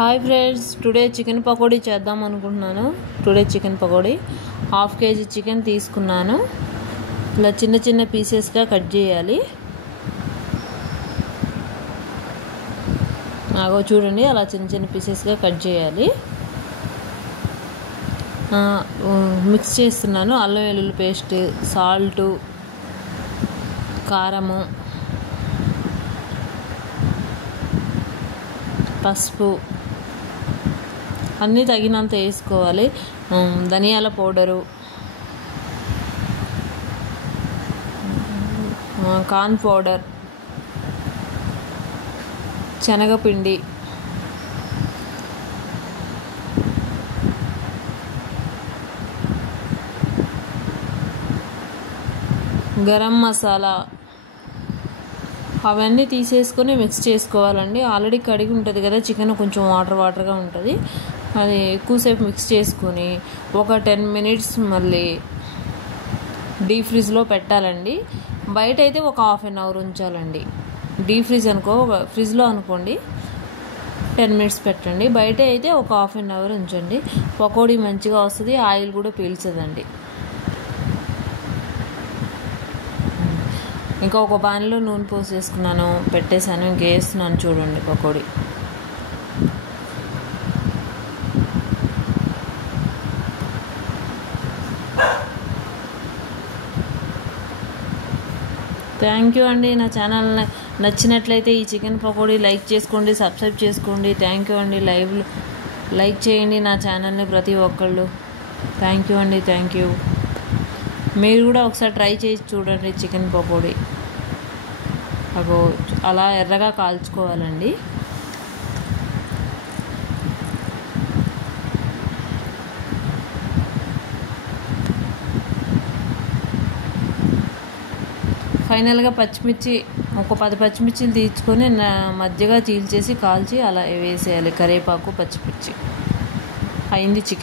Hi friends, today chicken pakodi చేద్దాం అనుకుంటున్నాను. Today chicken pakodi half KG chicken తీసుకున్నాను. ఇలా చిన్న చిన్న పీసెస్గా కట్ చేయాలి. నాగో చూడండి, అలా చిన్న చిన్న పీసెస్గా కట్ చేయాలి. మిక్స్ చేస్తున్నాను. అల్లం వెల్లుల్లి పేస్ట్, సాల్టు, కారము, పసుపు అన్నీ తగినంత వేసుకోవాలి. ధనియాల పౌడరు, కార్న్ పౌడర్, శనగపిండి, గరం మసాలా అవన్నీ తీసేసుకొని మిక్స్ చేసుకోవాలండి. ఆల్రెడీ కడిగి ఉంటుంది కదా చికెన్, కొంచెం వాటర్గా ఉంటుంది. అది ఎక్కువసేపు మిక్స్ చేసుకొని ఒక 10 minutes మళ్ళీ డీప్ ఫ్రిడ్జ్లో పెట్టాలండి. బయట అయితే ఒక ½ an hour ఉంచాలండి. డీప్ ఫ్రిడ్జ్ ఫ్రిడ్జ్లో అనుకోండి 10 minutes పెట్టండి. బయట అయితే ఒక ½ an hour ఉంచండి. పకోడీ మంచిగా వస్తుంది, ఆయిల్ కూడా పీల్చదండి. ఇంకా ఒక పాన్లో నూనె పోసేసుకున్నాను, పెట్టేశాను. ఇంకేస్తున్నాను చూడండి పకోడీ. థ్యాంక్ యూ అండి. నా ఛానల్ నచ్చినట్లయితే ఈ చికెన్ పకోడీ లైక్ చేసుకోండి, సబ్స్క్రైబ్ చేసుకోండి. థ్యాంక్ యూ అండి. లైక్ చేయండి నా ఛానల్ని ప్రతి ఒక్కళ్ళు. థ్యాంక్ యూ అండి, థ్యాంక్ యూ. మీరు కూడా ఒకసారి ట్రై చేసి చూడండి చికెన్ పకోడీ. అలా ఎర్రగా కాల్చుకోవాలండి. ఫైనల్గా పచ్చిమిర్చి ఒక 10 పచ్చిమిర్చిలు తీసుకొని మధ్యగా చీల్చేసి కాల్చి అలా వేసేయాలి. కరివేపాకు, పచ్చిమిర్చి. అయింది చికెన్.